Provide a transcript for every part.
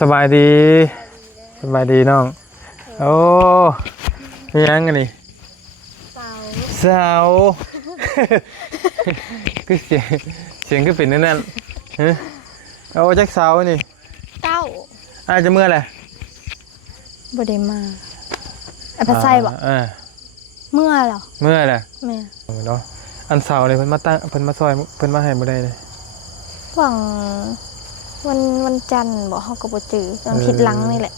สบายดีสบายดีน้องโอ้มียังกันนี่เสาคือเสียงคือเป็นนั่นฮะเอาจักเสานี่เก้าอาจจะเมื่อไรบ่ได้มาไอ้พัดไส้บอกเมื่อเหรอเมื่อไรแม่เนาะอันเสาเลยเพิ่นมาตั้งเพิ่นมาซอยเพิ่นมาให้บ่ได้เลยหวังวันจันทร์บอกเขาก็บ่จื้อตอนผิดหลังนี่แหละ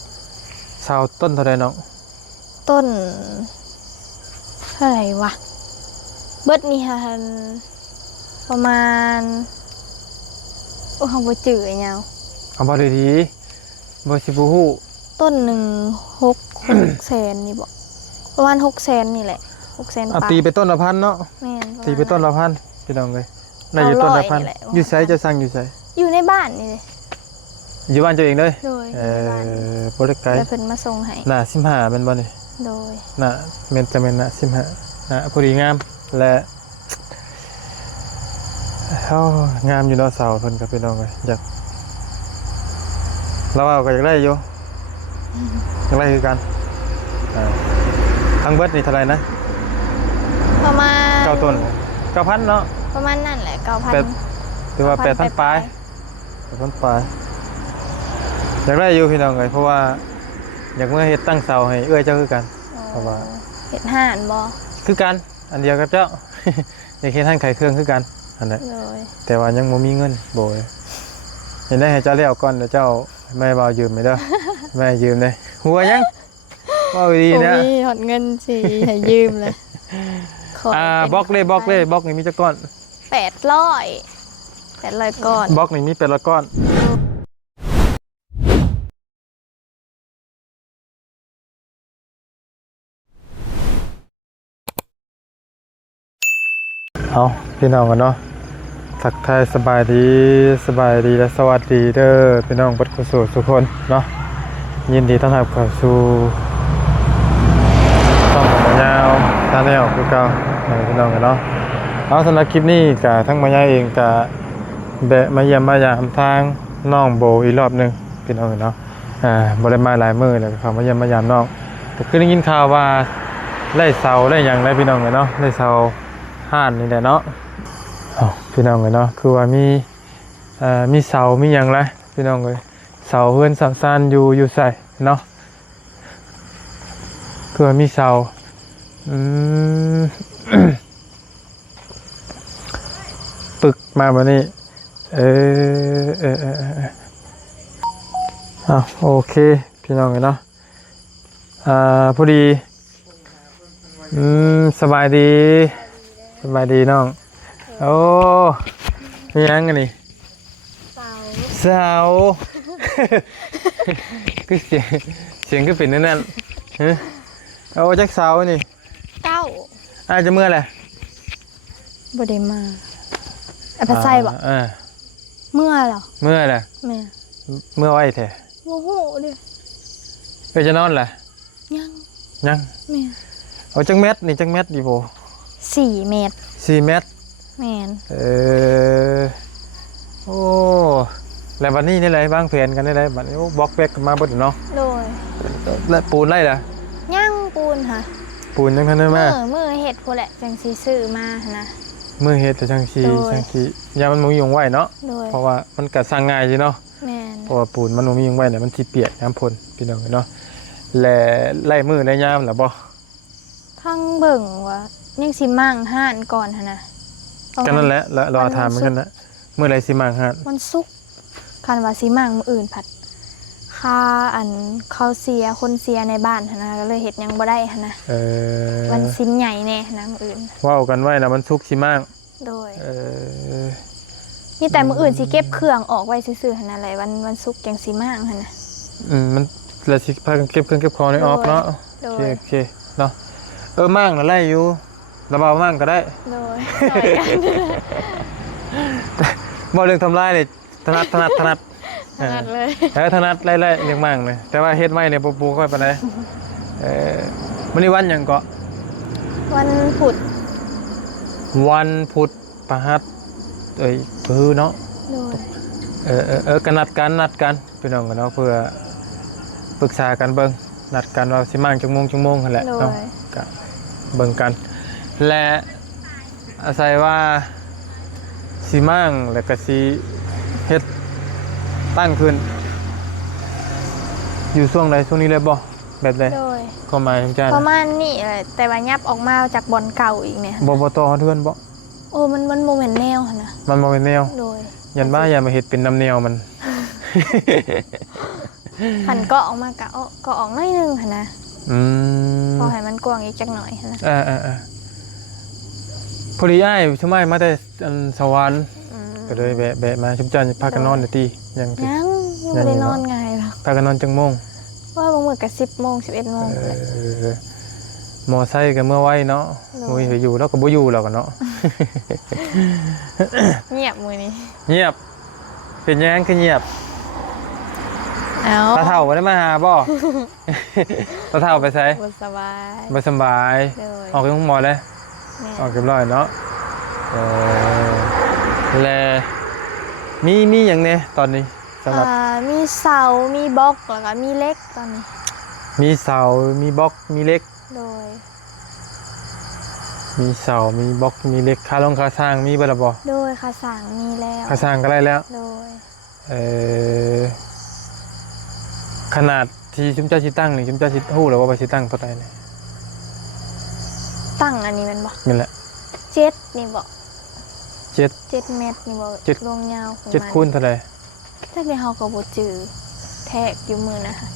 เสาต้นเท่าไรน้องต้นเท่าไหร่วะเบิดนี่ฮะประมาณเขาบ่จื้อไอ้ยาวเอาบ่ดีๆบ่สิบ่ฮู้ต้นหนึ่ง600,000นี่บอกประมาณ600,000นี่แหละ600,000เอาตีไปต้นละพันเนาะแม่นตีไปต้นละพันพี่น้องเลยน่าอยู่ต้นละพันอยู่ไสจะสั่งอยู่ไสอยู่ในบ้านนี่เลยอยู่บ้านเจ้าเองเลยโดยบ่ได้ไกลแล้วเพิ่นมาส่งให้หน้า15แม่นบ่นี่โดยหน้าแม่นจะแม่นหน้า15นะพอดีงามและงามอยู่เนาะเสาเพิ่นก็พี่น้องเลยอยากเราเอาก็อยากได้อยู่อยากได้คือกันทั้งเบิดนี่เท่าไหร่นะประมาณ9ต้น 9,000 เนาะประมาณนั่นแหละ 9,000 ถือว่า 8,000 ปลาย 8,000 ปลายอยากได้อยู่พี่น้องเลยเพราะว่าอยากเมื่อเฮ็ดตั้งเสาให้เอื้อยเจ้าคือกันเพราะว่าเฮ็ดห่านบ่คือกันอันเดียวกับเจ้า อยากเฮ็ดห่านไข่เครื่องคือกันอันนั้นแต่ว่ายังบ่มีเงินโบยเห็นได้ให้เจ้าเลี้ยวก่อนเดี๋ยวเจ้าแม่บ่าวยืมไหมเด้อ แม่ยืมเลยหัวยังว่าดีนะมีหอดเงินสิให้ยืมเลยบล็อกเลยบล็อกนี่มีจักก้อน800ก้อนบล็อกนี่มี800ก้อนเอาพี่น้องกันเนาะทักทายสบายดีและสวัสดีเด้อพี่น้องบัดกุศลทุกคนเนาะยินดีต้อนรับเข้าสู่ช่องของมายาวท่านแนวคือเก่าพี่น้องกันเนาะเอาสำหรับคลิปนี้กับทั้งมายาวเองกับแบะมาเยี่ยมมายามทางน้องโบอีกรอบนึงพี่น้องกันเนาะบ่ได้มาหลายมื้อแล้วเขามาเยี่ยมมายามน้องแต่คือได้ยินข่าวว่าไล่เสาได้หยังได้พี่น้องกันเนาะไล่เสาห่านนี่แหละเนาะพี่น้องเลยเนาะคือว่ามีเสามีอย่างไรพี่น้องเลยเสาเพื่อนเสาซานอยู่ใส่เนาะคือว่ามีเสาปึกมาแบบนี้โอเคพี่น้องเลยเนาะพอดีสบายดีน้องโอ้มียังกันนี่เสาคือเสียงคือเป็นนั่นเอาจักเสานี่9อาจจะเมื่อไรบ่ได้มาไอ้พัดไส้บอกเมื่อเหรอเมื่อไรแม่เมื่อไหวแท้โอ้โหดิก็จะนอนแหละยังแม่เอาจังเม็ดนี่จังเม็ดดิโบ4 เมตร4 เมตรแม่นโอ้แล้ววันนี้นี่ไรบ้างแผนกันได้ไรบัดนี้บล็อกแบกมาบ่เนาะโดยและปูนไรล่ะย่างปูนค่ะปูนยังทันได้ไหมมือเห็ดพวกแหละจังซีซื้อมานะมือเห็ดแต่จังซียามันมียุงไหวเนาะเพราะว่ามันกัดสร้างง่ายจีเนาะเพราะว่าปูนมันมียุงไหวเนี่ยมันสีเปียกน้ำพ่นพี่น้องเนาะและไล่มือไล่ยามหรือบ่ทั้งเบิ่งว่ายังสิมั่งห่านก่อนนะกันนั่นแหละแล้วรอถามเหมือนกันนะเมื่อไรสิมังห่านมันสุกคันว่าสิมั่งมืออื่นผัดค่าเขาเสียคนเสียในบ้านนะก็เลยเห็ดยังบ่ได้นะวันสิ้นใหญ่แน่นะมืออื่นว่ากันไว้นะมันสุกสิมังโดยนี่แต่มืออื่นสิเก็บเครื่องออกไว้ซื่อๆนะอะไรวันสุกยังสิมั่งนะมันแล้วสิพากันเก็บเครื่องเก็บของในออกเนาะโอเคเนาะมั่งนะไล่อยู่ระบาดมั่งก็ได้โดยบ่เรื่องทำลายเลยถนัดเลยถนัดไล่เรื่องมั่งเลยแต่ว่าเฮ็ดไม่เนี่ยปูค่อยไปไหนวันนี้วันยังเกาะวันพุธประหัสเนาะ ก็นัดกันพี่น้องกันเนาะเพื่อปรึกษากันเบิ่งนัดกันว่าสิมั่งจังโมงนั่นแหละเนาะก็เบิ่งกันและอาศัยว่าสิมั่งแล้วก็สิเฮ็ดตั้งขึ้นอยู่ช่วงใดช่วงนี้เลยบ่แบบใด โดย ก็หมายถึงจ้า ประมาณนี้แหละแต่ว่ายับออกมาจากบอลเก่าอีกเนี่ย บ่ต่อเทือนบ่ โอ้มันโมเมนต์แนวหั่นนะ มันบ่เป็นแนว โดย ยันบ้าอย่ามาเฮ็ดเป็นน้ำแนวมัน หันก็ออกมากะก็ออกหน้อยนึงหั่นนะ อืม พอให้มันกว้างอีกจักหน่อยหั่นนะ พอดีอ้ายชั่วโมงมาแต่อันสวรรค์ อืม ก็เลยแบะมาชุมจันทร์พากันนอนในตียังติ ยังไม่ได้นอนไงหรอก พากันนอนจังโมง ว่าบางมื้อก็10 โมง 11 โมงแหละ มอไซค์ก็เมื่อไว้เนาะ โด มุ้ ย ยไปอยู่แล้วก็บ่อยู่แล้วกันเนาะ เงียบมื้อนี้ เงียบเป็นยังคือเงียบ เอ้า ตาเฒ่าบ่ได้มาหาบ่ ตาเฒ่าไปไส บ่สบาย บ่สำบาย โดย ออกจากหมอเลย แม่ ออกเรียบร้อยเนาะแลมีอย่างเนี้ยตอนนี้สำหรับ มีเสามีบล็อกแล้วก็มีเหล็กตอนนี้ มีเสา มีบล็อก มีเหล็ก โดย มีเสา มีบล็อก มีเหล็กค่าลงค่าสร้างมีบ่ล่ะบ่ โดยค่าสร้างมีแล้ว ค่าสร้างก็ได้แล้ว โดย ขนาดที่ชุมเจ้าสิตั้งนี่ชุมเจ้าสิฮู้แล้วว่าไปสิตั้งเท่าใดนี่ ตั้งอันนี้แมันบ่ นั่นแหละ 7นี่บ่ เจ็ด 7 เมตรนี่บ่ เจ็ด ลงยาวของ เจ็ด มัน คูณเท่าใด ถ้าได้เฮาก็บ่จือแทกอยู่มือนะคะ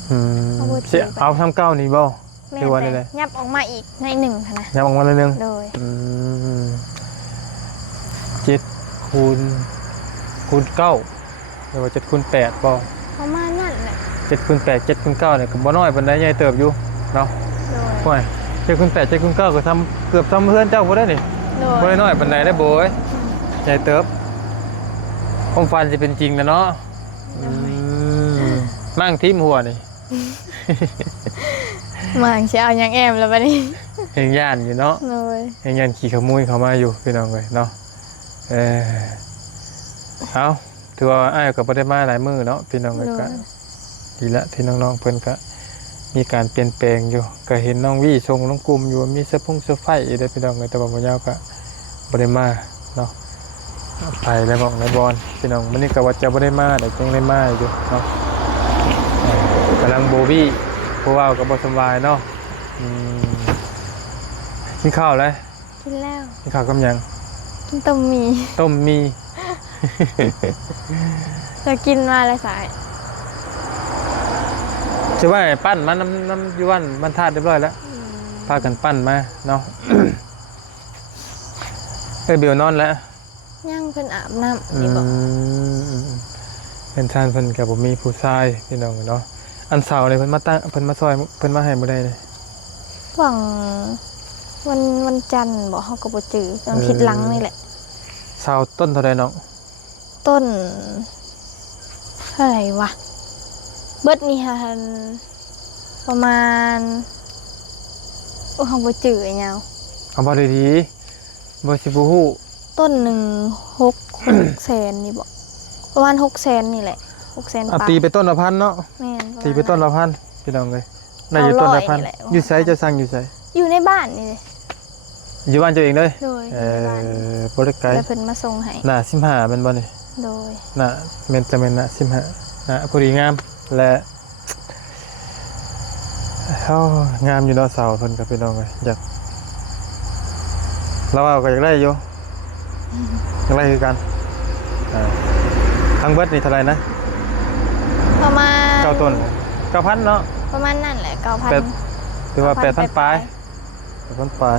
เอาบ่ สิ จือไป เอาทำเก้านี่บ่ แม่ คือว่า แต่ ได้ ยับออกมาอีกในหนึ่งค่ะนะ ยับออกมาเลยนึง โดย เจ็ดคูณเก้าหรือว่า7คูณ8บ่ ประมาณนั่นแหละ 7คูณ8 7คูณ9เนี่ยก็บ่น้อยปานใดใหญ่เติบอยู่เนาะ โดย โอ้ย7คูณ8 7คูณ9ก็ทำเกือบซ้ำเพื่อนเจ้าบ่ได้นี่ โด บ่ ย ได้น้อยปานใดได้อโบยใหญ่เติบความฝันสิเป็นจริงนะเนาะมั่งทิ่มหัวนี่ มาเชียวยังแอมแล้วบัดนี้ ยังย่านอยู่เนาะ โดย ยังย่านขี่ขโมยเข้ามาอยู่พี่น้องเอ้ยเนาะเอาถือว่าอ้ายก็บ่ได้มาหลายมื้อเนาะพี่น้องเอ้ย โด ก็ ย ดีละที่น้องๆเพิ่นก็มีการเปลี่ยนแปลงอยู่ก็เห็นน้องวี่ส่งน้องกลุ่มอยู่มีเสื้อไฟอยู่เด้อพี่น้องเอ้ยแต่ว่าบ่ยาวก็บ่ได้มาเนาะไปแล้วบอกในบอลพี่น้องมื้อนี้ก็ว่าจะบ่ได้มาแต่ยังได้มาอยู่เนาะกำลังโบวี่ผู้ว่าก็บ่สบายเนาะกินข้าวแล้ว กินแล้ว กินข้าวกับหยัง กินต้มหมี่ ต้มมี จะกินมาแล้วสาย สิว่าให้ปั้นมาน้ำอยู่วันบรรทัดเรียบร้อยแล้วพากันปั้นมาเนาะ เบลนอนแล้ว ย่างเพิ่นอาบน้ำนี่บอก เป็นชานเพิ่นกับผมมีผู้ชายพี่น้องเนาะอันเสาร์เลยเพิ่นมาตั้งเพิ่นมาซอยเพิ่นมาให้บ่ได้เลย หวังวันจันทร์บอกเขาก็บ่จือตอนผิดหลังนี่แหละ เสาร์ต้นเท่าใดน้อง ต้นเท่าไหร่วะเบิดนี่ฮะประมาณเขาบ่จือไอ้ยาว เอาบ่ได้ดีบ่สิบ่ฮู้ ต้นหนึ่ง6 แสนนี่บอกประมาณ6 แสนนี่แหละ6 แสน อ่ะ ปลาย ตีไปต้นละพันเนาะ แม่น ตีไปต้นละพันพี่น้องเอ้ยได้อยู่ต้นละพัน 900นี่แหละ อยู่ไสจะสั่งอยู่ไส อยู่ในบ้านนี่เลย อยู่บ้านเจ้าเองเลย โดยอยู่ในบ้าน บ่ได้ไกล แล้วเพิ่นมาส่งให้ หน้า15แม่นบ่นี่ โดย น่ะแม่นจะแม่นน่ะ15น่ะพอดีงามและงามอยู่เนาะเสาเพิ่นก็พี่น้องเอ้ยอยากเราเอาก็อยากได้อยู่อยากได้คือกันทั้งเบิดนี่เท่าไหร่นะ ประมาณ 9ต้น 9,000เนาะ ประมาณนั่นแหละ 9,000 ถือว่า 8,000 ปลาย 8,000 ปลาย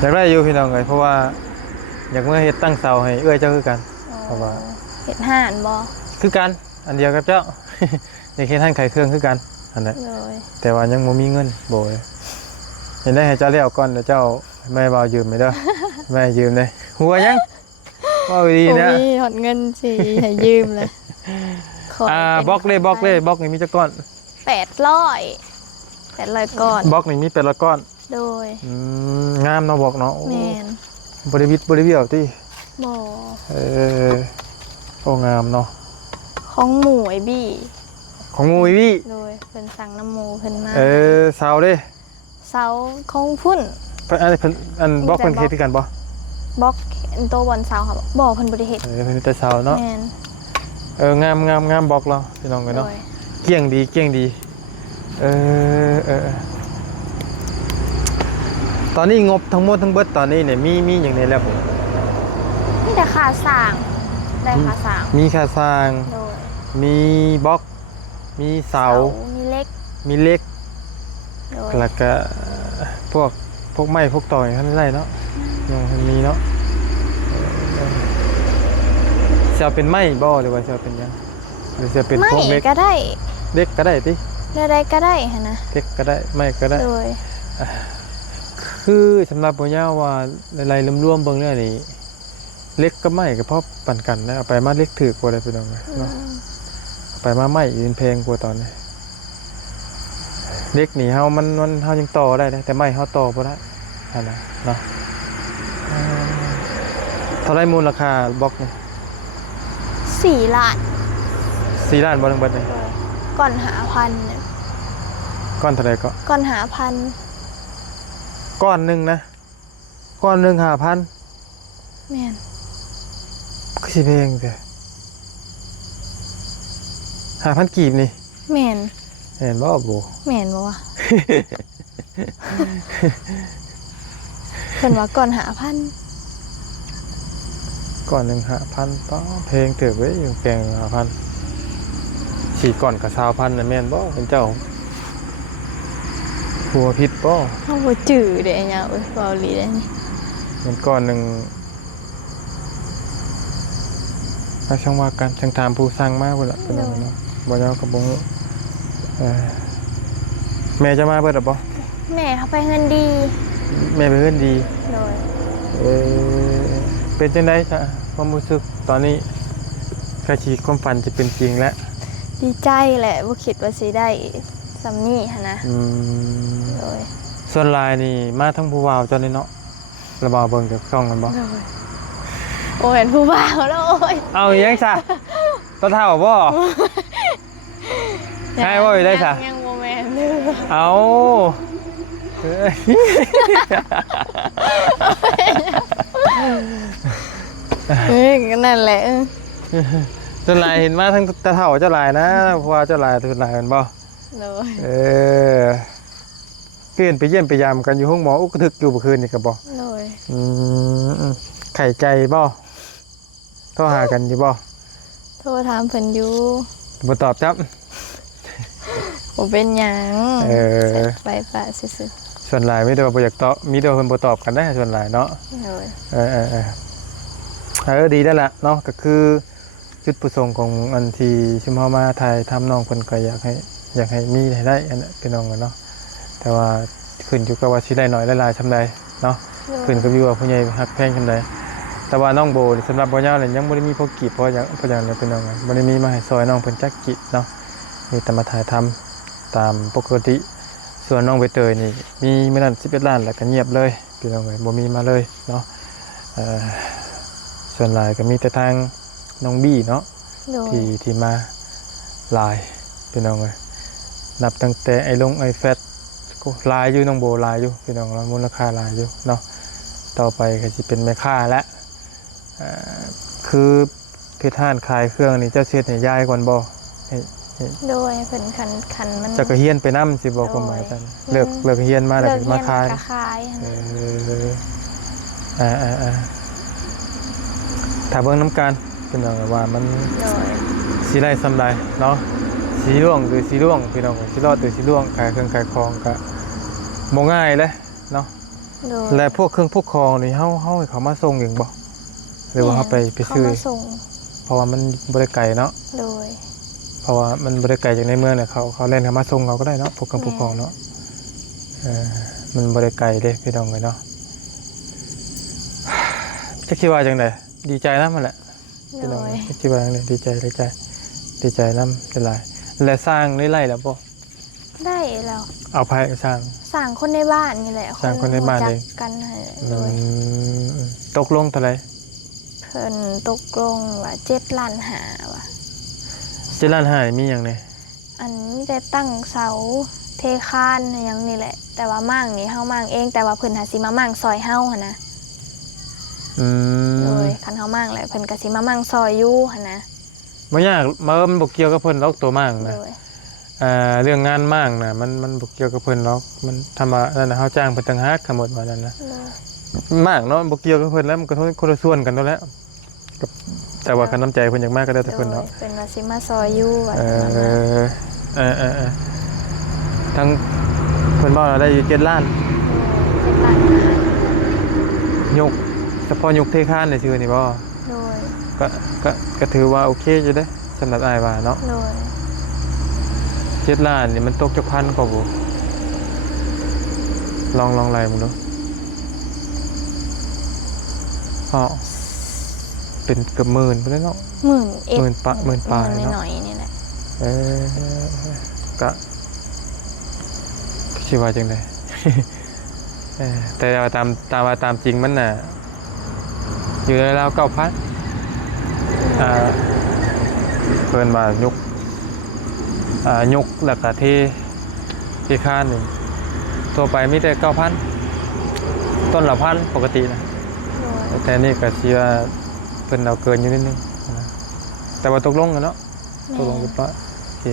อยากได้อยู่พี่น้องเอ้ยเพราะว่าอยากเมื่อเฮ็ดตั้งเสาให้เอื้อยเจ้าคือกัน เพราะว่า เฮ็ดห่านบ่ คือกันอันเดียวกับเจ้า อยากเฮ็ดท่านขายเครื่องคือกันอันนั้น โดย แต่ว่ายังบ่มีเงินโบยเห็นได้ให้เจ้าเลี้ยวก่อนเดี๋ยวเจ้าแม่บ่าวยืมไหมเด้อ แม่ยืมเลยหัวยังว่าดีนะ มีหดเงินสิให้ยืมเลยขอเป็น บล็อกเลยบล็อกนี่มีจักก้อน 800ก่อน บล็อกนี่มี800ก้อน โดย งามเนาะบล็อกเนาะ แม่น บ่ได้วิดบ่ได้เบี้ยวติ บ่ เออ โอ้งามเนาะ ของหมูไอ้บี้ ของงูอีวี่ โดยเพิ่นสั่งน้ำหมูเพิ่นมา เสาเด้ เสาของพุ่น เพิ่นอันบล็อกเพิ่นเฮ็ดคือกันบ่ บล็อกอันโตบอนเสาค่ะบ่เพิ่นบ่ได้เฮ็ด เพิ่นแต่เสาเนาะ แม่น งามบล็อกเราพี่น้องกัน โด เนาะ ย เกี่ยงดีเออตอนนี้งบทั้งหมดทั้งเบิดตอนนี้เนี่ยมีอย่างไรแล้วผม มีแต่ค่าสร้างได้ค่าสร้าง มีค่าสร้าง โดย มีบล็อกมีเสา มีเหล็ก มีเหล็ก โดย แล้วก็พวกไม้พวกต่อยท่านไรเนาะยังมันมีเนาะจะเป็นไม้บ่หรือว่าจะเป็นหยังหรือจะเป็น ไม่ พวกเล็ก ก็ได้ เล็กก็ได้ติ ได้ก็ได้หั่นนะ เล็กก็ได้ไม้ก็ได้ โดย คือสำหรับปัญญาว่าอะไรรวมๆเบิ่งเนี่ยนี่เล็กก็ไม่ก็เพราะปั่นกันนะเอาไปมาเล็กถือกว่าอะไรไปน้องเนาะเอาไปมาไม่ยืนเพลงกว่าตอนนี้เล็กนี่เฮามันเฮายังต่อได้นะแต่ไม่เฮาต่อบ่ได้นั่นนะเนาะเท่าไรมูลราคาบล็อกนี่ 4 ล้าน 4 ล้านบ่ทั้งเบิดนี่ โดยก่อนหาพันเนี่ย ก้อนเท่าไรก็ ก่อนหาพัน ก้อนหนึงนะก้อนหนึง5,000 แม่น ก็สิแพงแท้5,000กีบนี่ แม่น เห็นบ่บ่ แม่นบ่วะ เพิ่นว่าก่อนหาพัน ก่อนหนึ่ง5,000ป้อเพลงเถือะไว้อยู่แกง5,000สี่ก่อนกับ20,000นะแม่นบ่เป็นเจ้าหัวผิดบ่ เฮาบ่จื้อเด้อะหยังเอ้ยเว้าอีหลีได้นี่ มันก่อนหนึ่งมาช่างว่ากันช่างถามผู้สั่งมาพุ่นล่ะเป็นจังไดเนาะบ่ยาวกับบ่ฮู้แม่จะมาเบิดหรอบ่ แม่เขาไปเงินดี แม่เป็นเพื่อนดี โดย เป็นจังได๋จ้ะความรู้สึกตอนนี้กะสิความฝันจะเป็นจริงแล้ว ดีใจแหละบ่คิดว่าสิได้ซำนี้หั่นนะ โดย ส่วนหลายนี่มาทั้งผู้ว่าวเจ้านี่เนาะระบาเบิ่งจากช่องกันบ่ โดยโอ้ยเห็นผู้บ่าวแล้วโอ้ย เอาอีหยังซะต้นเท่าบ่ใช่บ่ได้ซะ ยังบ่แม่นเด้อ เอาเอ้ย ก็นั่นแหละ เจ้าหลายเห็นมาทั้งตาเท่าเจ้าหลายนะเพราะว่าเจ้าหลายตัวหลายกันบ่ โดย เปลี่ยนไปเยี่ยมไปยามกันอยู่ห้องหมออุกทึกอยู่เมื่อคืนนี่ก็บ่ โดย ไข่ใจบ่โทรหากันอยู่บ่ โทรถามเพิ่นอยู่ บ่ตอบจับ บ่เป็นหยัง ไปปะซื่อ ส่วนหลายมีแต่ว่าบ่อยากตอบมีแต่ว่าเพิ่นบ่ตอบกันได้ส่วนหลายเนาะ ๆโดย ดีได้ละเนาะก็คือจุดประสงค์ของอันที่ชุมเฮามาถ่ายทำน้องเพิ่นก็อยากให้มีให้ได้อันนั้นพี่น้องกันเนาะแต่ว่าขึ้นอยู่กับว่าสิได้น้อยหลายๆซำใดเนาะขึ้นกับอยู่ว่าผู้ใหญ่ฮักแพงซำใดแต่ว่าน้องโบนี่สำหรับบ่ยาวนี่ยังบ่ได้มีพวกกีบเพราะอย่างเลยพี่น้องกันบ่ได้มีมาให้ซอยน้องเพิ่นจักกีบเนาะมีแต่มาถ่ายทำตามปกติส่วนน้องใบเตยนี่มีมื้อนั้น11ล้านแล้วก็เงียบเลยพี่น้องเอ้ยบ่มีมาเลยเนาะส่วนหลายก็มีแต่ทางน้องบี้เนาะ โดย ที่มาหลายพี่น้องเลยนับตั้งแต่ไอ้ลงไอ้แฟตก็หลายอยู่น้องโบหลายอยู่พี่น้องเรามูลค่าหลายอยู่เนาะต่อไปก็จะเป็นแม่ค้าและคือเพชรห่านขายเครื่องนี่เจ้าเสียดให้ยายก่อนบ่ให้ โดยเพิ่นคันมัน เจะก็เฮียนไปนำสิบ่ความหมายกันเลิกเฮียนมาแล้วก็มาขาย เลิกเรีนก็ขายหั่น ถ้าเบิ่งน้ำกันพี่น้องว่ามัน โดย สีไรสำไรเนาะสีร่วงหรือสีร่วงพี่น้องสีรอดหรือสีร่วงขายเครื่องขายของก็บ่ง่ายเลยเนาะ โดย และพวกเครื่องพวกของนี่เฮาให้เขามาส่งเองบ่หรือว่าเฮาไปซื้อ เขามาส่ง เพราะว่ามันบ่ได้ไกลเนาะ โดย เพราะว่ามันบ่ได้ไกลจากในเมืองเนี่ยเขาเล่นเขามาส่งเราก็ได้เนาะพวกเครื่องพวกของเนาะมันบ่ได้ไกลเด้พี่น้องเลยเนาะจะคิดว่าจังไดดีใจนำมันแหละ พี่ โด น้อง ย ที่บ้านเลยดีใจน้ำเป็นไรและสร้างไล่แล้วบ่ ได้แล้ว เอาไปสร้าง สั่งคนในบ้านนี่แหละ สั่งคนในบ้าน รู้ เอ จั ง กกันหั่นแหละโดย ตกลงเท่าไหร่ พิ่นตกลงว่า7 ล้านหาว่ะ 7 ล้านห้ามีหยังแหน่ อันนี้ได้ตั้งเสาเทคานอหยังนี่แหละ แต่ว่ามั่งนี่เฮามั่งเองแต่ว่าเพิ่นหาสิมามั่งซอยเฮาหั่นนะ อืม โดยคันเฮามั่งแล้วเพิ่นก็สิมามั่งซอยอยู่หั่นนะ บ่ยากมันบ่เกี่ยวกับเพิ่นหรอกตัวมาก โด นะ ย เรื่องงานมากน่ะมันบ่เกี่ยวกับเพิ่นหรอกมันทำว่านั่นน่ะเฮาจ้างเพิ่นต่างหากทั้งหมดว่านั่นนะ โดย มากเนาะบ่เกี่ยวกับเพิ่นแล้วมันก็คนละส่วนกันนั่นแหละกับแต่ว่าคันน้ำใจเพิ่นอยากมากก็แล้วแต่เพิ่นเนาะ เพิ่นว่าสิมาซอยอยู่ว่า เอ ซั่นนะ อทั้งเพิ่นบอกเราได้อยู่7 ล้าน 7 ล้านหาย กเฉพาะยกเทคานนี่ซื่อนี่บ่ โดย ก็ก็ถือว่าโอเคอยู่เด้สำหรับอ้ายว่าเนาะ โดย 7 ล้านนี่มันตกจักพันกว่าบ่ลองไล่มึงดูอ๋อเป็นเกือบหมื่นไปแล้วเนาะ 10,000 หมื่นปะหมื่นปลายเนาะ หน่อยๆนี่แหละ เอก็คิดว่าจังได แต่ว่าตามจริงมันน่ะอยู่ในราว9,000เพิ่นว่ายกยกแล้วก็ที่คานนี่ทั่วไปมีแต่ 9,000 ต้นละพันปกตินะ โดย แต่นี่ก็สิว่าเพิ่นเอาเกินอยู่นิดนึงนะแต่ว่าตกลงกันเนาะตกลงเรียบร้อยโอเค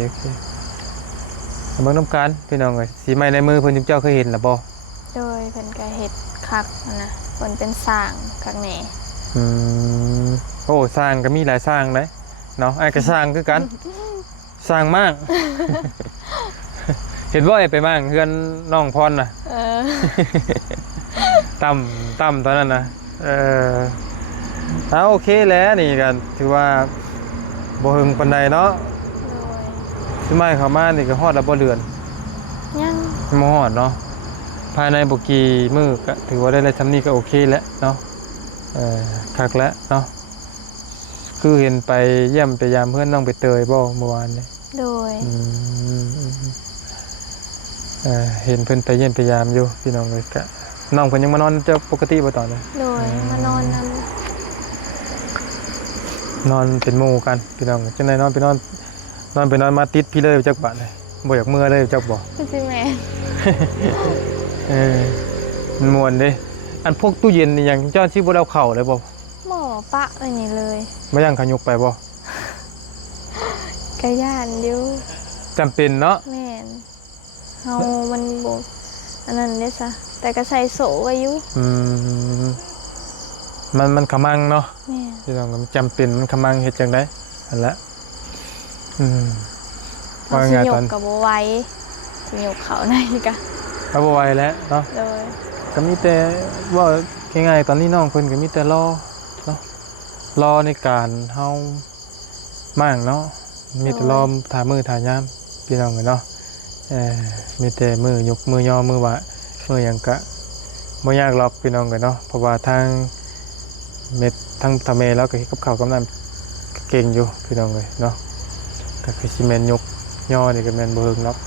เบิ่งนำกันพี่น้องเอ้ยสีไม้ในมือเพิ่นเจ้าเคยเห็นล่ะบ่ โดยเพิ่นก็เฮ็ดคักนะเพิ่นเป็นสร้างคักแหน่ อืมโอ้สร้างก็มีหลายสร้างเลยเนาะไอ้ก็สร้างคือกัน สร้างมาก เห็นว่าไอ้ไปมั่งเพื่อนน้องพรน่ะ ตั้มตอนนั้นนะเอาโอเคแล้วนี่กันถือว่าบ่หึงปานใดเนาะ โดย สิมาเข้ามานี่ก็ฮอดแล้วบ่เดือน ยัง บ่ฮอดเนาะภายในบ่กี่มื้อก็ถือว่าได้แล้วทำนี้ก็โอเคแล้วเนาะคักแล้วเนาะคือเห็นไปเยี่ยมไปยามเพื่อนน้องไปเตยบ่เมื่อวานนี่ โดย เห็นเพิ่นไปเยี่ยมไปยามอยู่พี่น้องเลยกะน้องเพิ่นยังมานอนเจ้าปกติบ่ตอนนี้ โดยมานอนน นอนเป็นหมู่กันพี่น้องจังได๋นอนไปนอนมาติดพี่เลยจักบาดเลยบ่อยากเมื่อเลยจักบ่ ำคือสิแม่ มันม่วนเด้อันพวกตู้เย็นนี่ยังเจ้าสิบ่ได้เอาเข้าเลยบ่ หมอปะอันนี้เลย บ่ยังเขายกไปบ่ กะย่านอยู่ จำเป็นเนาะ แม่นเฮามันบ่อันนั้นเด้ซะแต่ก็ใส่โสไว้อยู่ มันขมังเนาะ แม่น พี่น้องก็จำเป็นมันขมังเฮ็ดจังได๋อันละว่า เฮาสิ ไง ย ต ก อน ก็บ่ไหวสิยกเขาได้กะ เอาบ่ไหวแล้วเนาะ โดย ก็มีแต่ว่าง่ายๆตอนนี้น้องเพิ่นก็มีแต่รอเนาะรอในการเฮามั่งเนาะมีแต่รอถ่ายมือถ่ายยามพี่น้องกันเนาะมีแต่มือยกมือย่อมือว่ามือหยังก็บ่ยากหรอกพี่น้องกันเนาะเพราะว่าทางเม็ดทั้งทำเมแล้วก็เฮ็ดกับข้าวกับน้ำเก่งอยู่พี่น้องเลยเนาะก็คือสิแม่นยกย่อนี่ก็แม่นบ่เฮิงเนาะ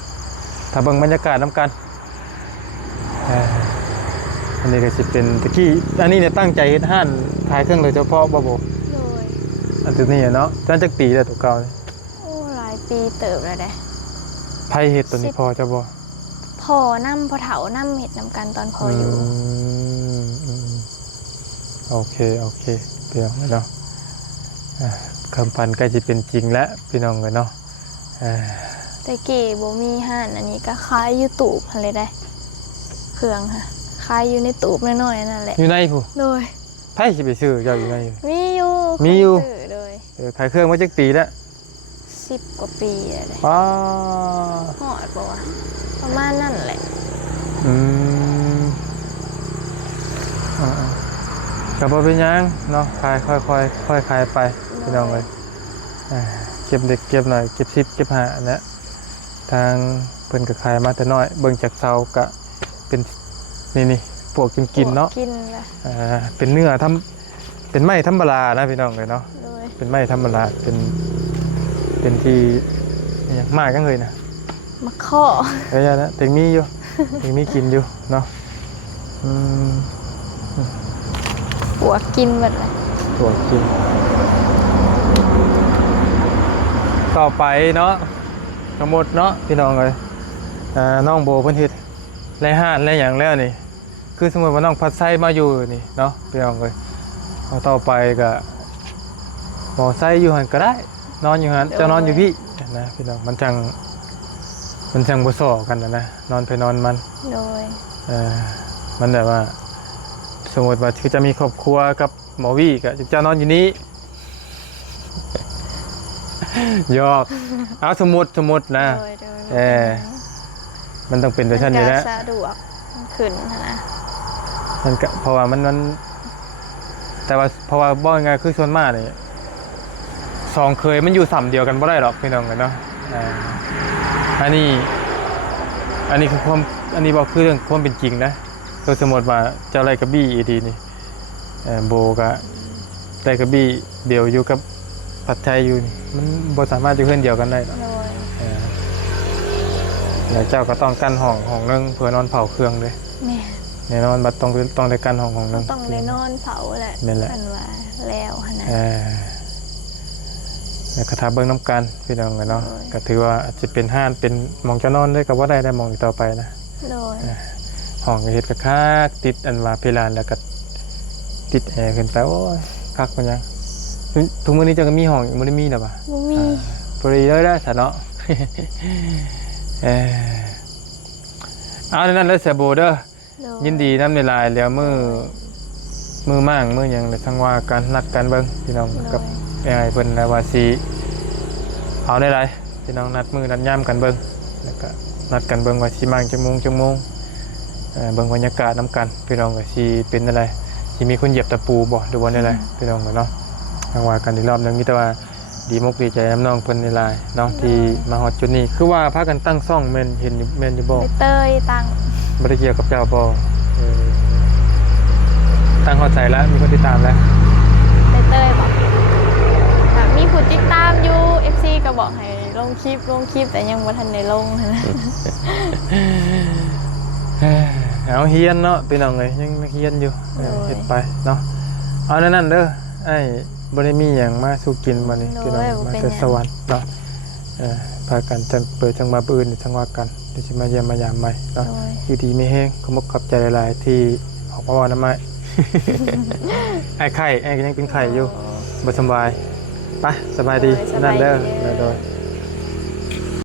ถ้าเบิ่งบรรยากาศนํกันอันนี้ก็จะเป็นตะกี้อันนี้เนี่ยตั้งใจเฮ็ดห้านขายเครื่องโดยเฉพาะบ่บ่ โดย อันตัวนี้เนาะจานจักปีแล้วตัวเก่านี่ โอ้หลายปีเติบแล้วเด้ ไผเฮ็ดตัวนี้พอจะบ่ พ่อนำพ่อเฒ่านำเฮ็ดนำกันตอนพ่ออยู่ โอเคพี่น้องเนาะคำพันใกล้จะเป็นจริงแล้วพี่น้องเลยเนาะ แต่กี้บ่มีห้านอันนี้ก็ขายอยู่ตูบหั่นเลยได้เครื่องค่ะขายอยู่ในตูบน้อยๆนั่นแหละ อยู่ในผู้ โดย ไผสิไปซื้อเจ้าอยู่ในอยู่ มีอยู่ มีอยู่ เคซื้โดย ขายเครื่องมาจักปีแล้ว 10 กว่าปีแล้วเด้ ป้า ฮอดบ่วะประมาณนั่นแหละ อืมก็บ่เป็นหยังเนาะขายค่อยขายไปพี่น้องเลยเก็บเด็กเก็บหน่อยเก็บ10เก็บ5นะทางเพิ่นก็ขายมาแต่น้อยเบิ่งจากเสาก็เป็นนี่พวกกินเนาะ กินละ เป็นเนื้อเป็นไม้ธรรมดานะพี่น้องเลยเนาะ โดย เป็นไม้ธรรมดาเป็นที่นี่มากกันเลยนะ มะข้อ เอ้ยนะถึงมีอยู่ ถึงมีกินอยู่เนาะ หัวกินหมดเลย ตัวจริงต่อไปเนาะทั้งหมดเนาะพี่น้องเลยน้องโบเพิ่นเฮ็ดไรห้านไรอย่างแล้วนี่คือสมมติว่าน้องพัดไส้มาอยู่นี่เนาะพี่น้องเลยเอาต่อไปก็หมอไส้อยู่หันก็ได้นอนอยู่หันเจะนอนอยู่พี่นะพี่น้องมันจังบ่ซ้อกันนะนอนไปนอนมัน โดย มันแบบว่าสมมติว่าคือจะมีครอบครัวกับหมอวี่ก็จะนอนอยู่นี้ หยอกเอาสมมตินะ โดยโดย มันต้องเป็นเวอร์ชันนี้แหละ สะดวกขึ้นนะ มันก็เพราะว่ามันแต่ว่าเพราะว่าบ่ยังไงคือส่วนมากนี่สองเคยมันอยู่สามเดียวกันบ่ได้หรอกพี่น้องกันเนาะอันนี้คือความอันนี้บอกคือเรื่องความเป็นจริงนะคือสมมติว่าเจ้าไรกระบี่อีดีนี่โบกับไรกระบี่เดียวอยู่กับปัจจัยอยู่มันบ่สามารถอยู่เพื่อนเดียวกันได้หรอก โดย แล้วเจ้าก็ต้องกั้นห้องนึงเพื่อนอนเผาเครื่องเลย แม่ แน่นอนบัดต้องได้กั้นห้องนึง ต้องได้นอนเผาแหละ นั่นแหละ อันว่าแล้วหั่นนะ แล้วก็ทาเบิ้งน้ำกันพี่น้องกันเนาะก็ถือว่าอาจจะเป็นห้านเป็นหมองจะนอนได้กับว่าได้หมองอีกต่อไปนะ โดย ห้องก็เฮ็ดก็คักติดอันว่าเพดานแล้วก็ติดแอร์ขึ้นไปโอ้ยคักมันยังทุกมื้อนี้เจะก็มีห้องบ่ได้มีดอกป่ะ บ่มี พอดีเลยนะซะเนาะ เอาในนั้นแล้วเสียโบเด้อ โด ยินดีนำในไลน์แล้วมือมั่งมือหยังทั้งว่าการนัดกันเบิ่งพี่น้องกับAI เพิ่นแล้วว่าสิเอาได้หลายพี่น้องนัดมือนัดยามกันเบิ่งแล้วก็นัดกันเบิ่งว่าสิมั่งจักโมงเบิ่งบรรยากาศนํกันพี่น้องก็สิเป็นอะไรสิมีคนเหยียบตะปูบ่หรือว่าอะไรพี่น้องเนาะทางว่ากันอีกรอบนึงมีแต่ว่าดีมกดีใจน้ำน้องเพิ่นในไลน์เนาะที่มาฮอดจุดนี้คือว่าพากันตั้งซ่องแม่นเห็นอยู่แม่นอยู่บ่ ไปเตยตัง บ่ได้เกี่ยวกับเจ้าบ่ตั้งเข้าใจแล้วมีคนติดตามแล้ว ไปเตยบอกแบบมีผู้ติดตามอยู่ FC ก็บอกให้ลงคลิปแต่ยังบ่ทันได้ลงหั้นนะ เอาเฮียนเนาะพี่น้องเอ้ยยังเฮียนอยู่เฮ็ดไปเนาะเอานั่นเด้อไอ้บ่ได้มีหยังมาสู่กินบัดนี้พี่น้องมาแต่สวรรค์เนาะพากันจังเปิดจังมาอื่นจังว่ากันเดี๋ยวสิมาเยี่ยมมายามใหม่เนาะอยู่ดีมีแฮงขอบคุณขอบใจหลายๆที่ออกมาว่าน้ำไม้ ไอ้ไข่ไอ้ก็ยังเป็นไข่อยู่บ่สบายไปสบายดีนั่นเด้อโดย